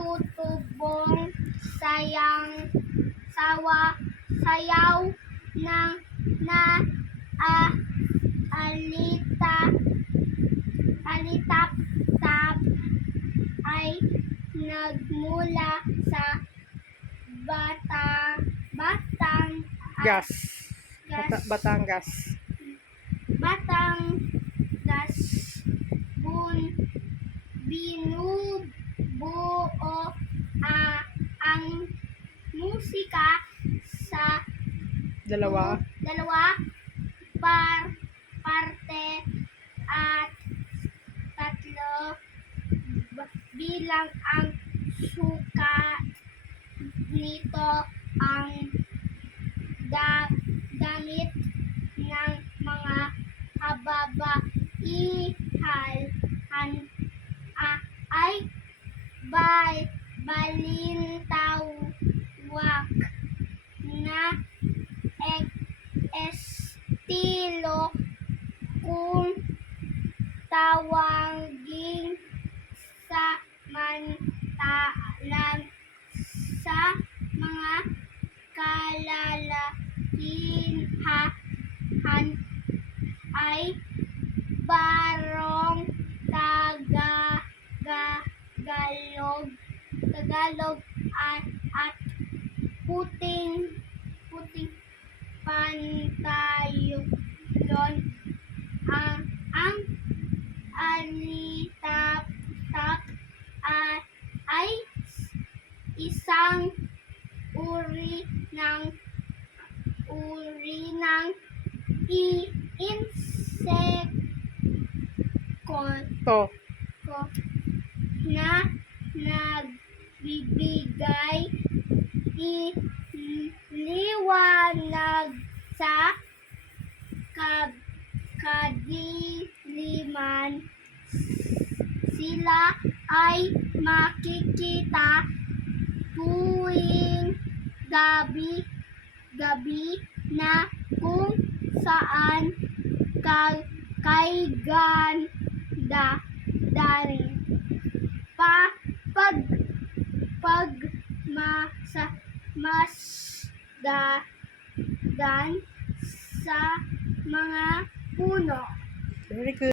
natutubong sayaw ng alitap-tap ay nagmula sa Gas. Batangas. Batangas. Batangas binubuo ang musika sa Dalawa. parte at tatlo bilang ang sukat nito ang damit ng mga kababaihan ay balintawak na estilo kung tawagin samantalang sa mga kalalakihan ay barong Tagalog at puting pantayon. Ang alitap-tap ay isang uri ng insekto na nagbibigay liwanag sa kadiliman. Sila ay makikita tuwing gabi na kung saan kay ganda rin masdan sa mga puno. Very good.